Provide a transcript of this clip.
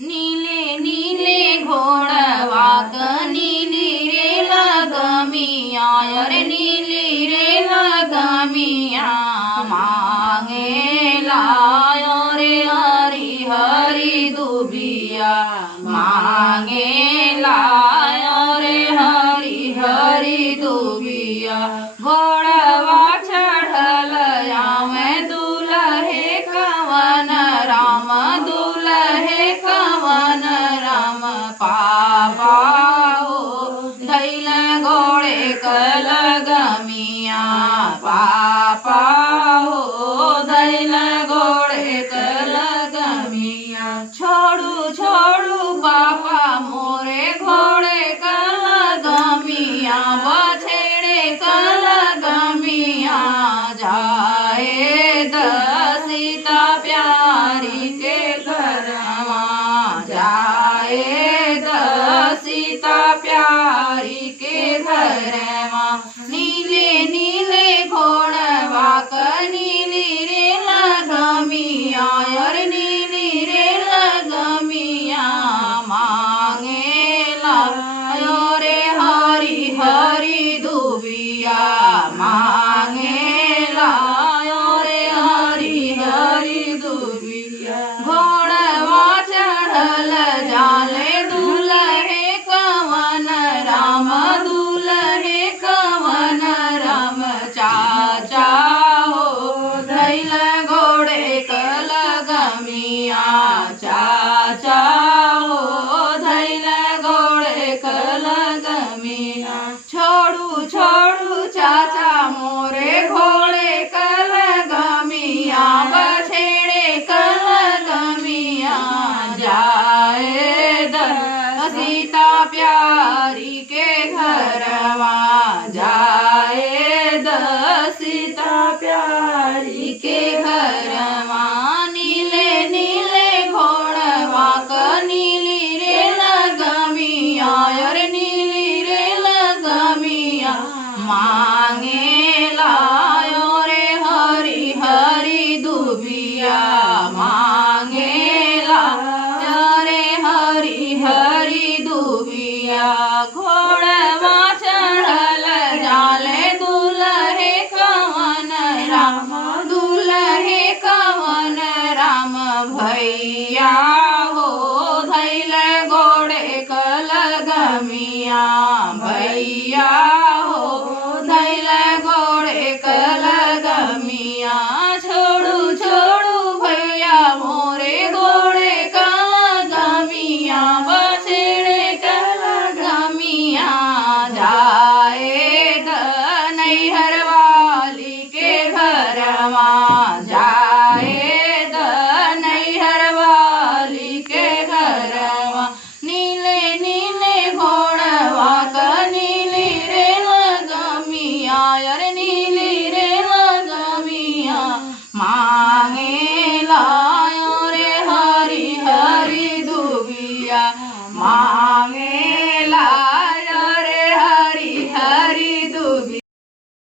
नीले नीले घोड़वा नीली रे लगमिया अरे नीली रे लगमिया मांगे लायो रे हरी हरी दुबिया मांगे लायो रे हरी हरी दुबिया घोड़वा चढ़ल आवे दुल्हे कवन राम दुल्हे कवन राम पापा हो धैल घोड़े कल गमिया पापा हो धैल घोड़े कल गमिया छोड़ू छोड़ू बापा मोरे घोड़े कल गमिया बछेड़े कल गमिया जाए सीता प्यारी के घरवा जाए सीता प्यारी के घरवा नीले नीले घोड़वा नीली रे लगमिया और नीली रे लगमिया मांगे लायो रे हरी हरी दुबिया मांगे लायो रे हरी हरी दुबिया घोड़वा चढ़ल जाले दुल्हे कवन राम दुल्हे कवन राम चाचा हो धैल घोड़े कल गमिया चाचा हो धैल घोड़े कल गमिया छोड़ू छोड़ू चाचा मोरे घोड़े कल गमिया बछेड़े कल गमिया जाए सीता प्यारी के घरवा जाए सीता प्यारी के घरवा नीले नीले घोड़वा नीली रे लगमिया और नीली रे लगमिया मांगे लायो रे हरी हरी दुबिया मांगे लायो रे हरी हरी दुबिया घोड़वा चढ़ल जाले दुल्हे कवन राम दुल्हे कवन राम भैया हो धैल घोड़े कल गमिया भैया